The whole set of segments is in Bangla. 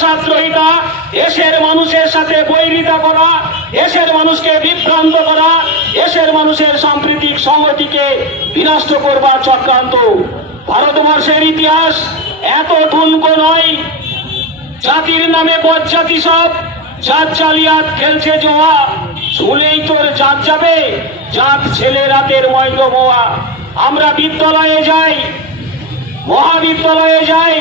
দেশাত্রহিতা দেশের মানুষের সাথে বৈরিতা করা, দেশের মানুষকে বিভ্রান্ত করা, দেশের মানুষের সাম্প্রতিক সংহতিকে বিনষ্ট করবার চক্রান্ত। ভারতবর্ষের ইতিহাস এত ঠুনকো নয়। জাতির নামে বজ্জাতি সব, জাত জালিয়াত খেলছে জোয়া। ঝুলেই তোর জাত যাবে, জাত ছেলে রাতের ময়দ মোয়া। আমরা বিদ্যালয়ে যাই, মহাবিদ্যালয়ে যাই,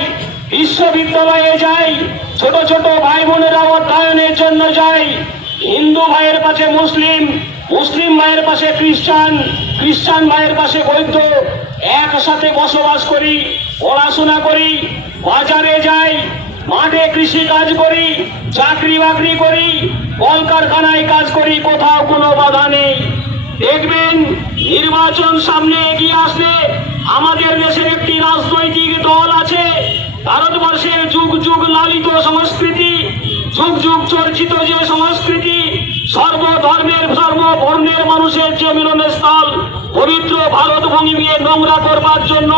বিশ্ববিদ্যালয়ে যাই ছোট ছোট ভাই বোনেরা অধ্যয়নের জন্য যাই হিন্দু ভাইয়ের পাশে মুসলিম মুসলিম ভাইয়ের পাশে খ্রিস্টান খ্রিস্টান ভাইয়ের পাশে বৌদ্ধ। একসাথে বসবাস করি, পড়াশোনা করি, বাজারে যাই, মাঠে কৃষি কাজ করি, চাকরি বাকরি করি, কলকারখানায় কাজ করি, কোথাও কোনো বাধা নেই। দেখবেন, নির্বাচন সামনে এগিয়ে আসলে আমাদের দেশের একটি রাজনৈতিক দল আছে ভারতবর্ষের যুগ যুগ চর্চিত যে সংস্কৃতি সর্ব ধর্মের সর্বধর্মের সর্ববর্ণের মানুষের যে মিলনস্থল পবিত্র ভারত ভূমিকে নোংরা করবার জন্য,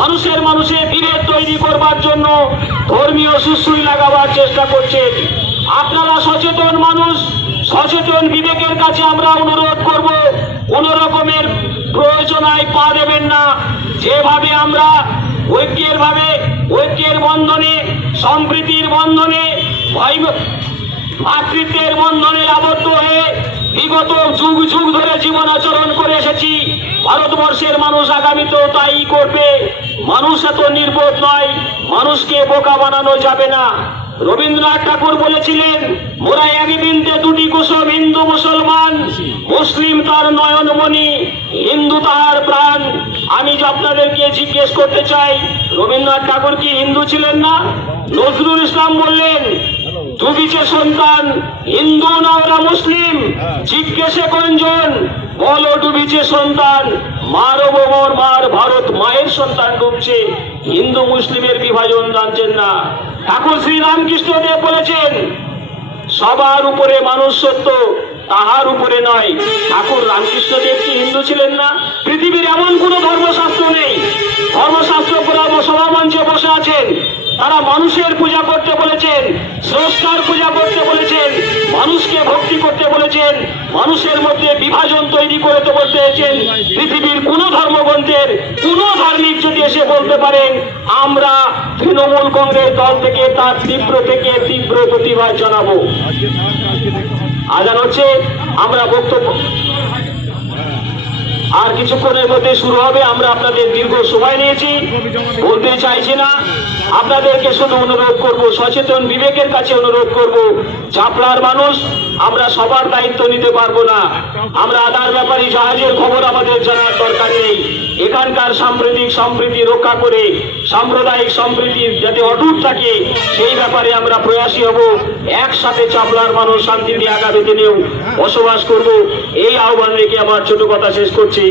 মানুষের মানুষে বিভেদ তৈরি করবার জন্য ধর্মীয় সুশ্রুই লাগাবার চেষ্টা করছেন। আপনারা সচেতন মানুষ, সচেতন বিবেকের কাছে আমরা অনুরোধ করব, কোন রকমের প্রয়োজনায় পা দেবেন না। যেভাবে আমরা ঐক্যের ভাবে, ঐক্যের বন্ধনে, সম্প্রীতির বন্ধনে ভাই মাতৃত্বের বন্ধনে আবদ্ধ হয়ে বিগত যুগ যুগ ধরে জীবন আচরণ করে এসেছি। ভারতবর্ষের মানুষ আগামীতেও তাই করবে। মানুষ এত নির্বোধ নয়, মানুষকে বোকা বানানো যাবে না। রবীন্দ্রনাথ ঠাকুর বলেছিলেন মোরা এক বিন্দে দুটি কুসুম, হিন্দু মুসলমান। মুসলিম তার নয়নমণি, হিন্দু তাহার প্রাণ। আমি যে আপনাদেরকে জিজ্ঞেস করতে চাই, রবীন্দ্রনাথ ঠাকুর কি হিন্দু ছিলেন না? নজরুল ইসলাম বললেন দুবিচে সন্তান, হিন্দু না মুসলিম, জিজ্ঞেসে কোনজন বলো ডুবিছে সন্তান মারো মোর মার ভারত মায়ের সন্তান ডুবছে হিন্দু মুসলিমের বিভাজন জানছেন না। ঠাকুর শ্রী রামকৃষ্ণ দেব বলেছেন, সবার উপরে মানুষ সত্য, তাহার উপরে নয়। ঠাকুর রামকৃষ্ণ দেব কি হিন্দু ছিলেন না, পৃথিবীর এমন কোন ধর্মশাস্ত্র নেই। ধর্মশাস্ত্র পুরানো সভা মঞ্চে বসে আছেন, তারা মানুষের পূজা করতে মানুষের মধ্যে বিভাজন তৈরি করতে বলতে চেয়েছেন পৃথিবীর কোন ধর্মগ্রন্থের কোন ধার্মিক যদি এসে বলতে পারেন আমরা তৃণমূল কংগ্রেস দল থেকে তার তীব্র থেকে তীব্র প্রতিবাদ জানাব। আজান হচ্ছে, আমরা বক্তব্য আর কিছুক্ষণের মধ্যে শুরু হবে, আমরা আপনাদের দীর্ঘ সময় নিয়েছি, বলতে চাইছি না। আপনাদেরকে শুধু অনুরোধ করব, সচেতন বিবেকের কাছে অনুরোধ করব চাপড়ার মানুষ আমরা সবার দায়িত্ব নিতে পারব না। আমরা আদার ব্যাপারী জাহাজের খবর আমাদের জানার দরকার নেই। এখানকার সাম্প্রতিক সম্প্রীতি রক্ষা করে, সাম্প্রদায়িক সম্প্রীতি যাতে অটুট থাকে, সেই ব্যাপারে আমরা প্রয়াসী হব। একসাথে চাপলার মানুষ শান্তিতে আগামী দিনেও বসবাস করব। এই আহ্বান রেখে আমার ছোট কথা শেষ করছি।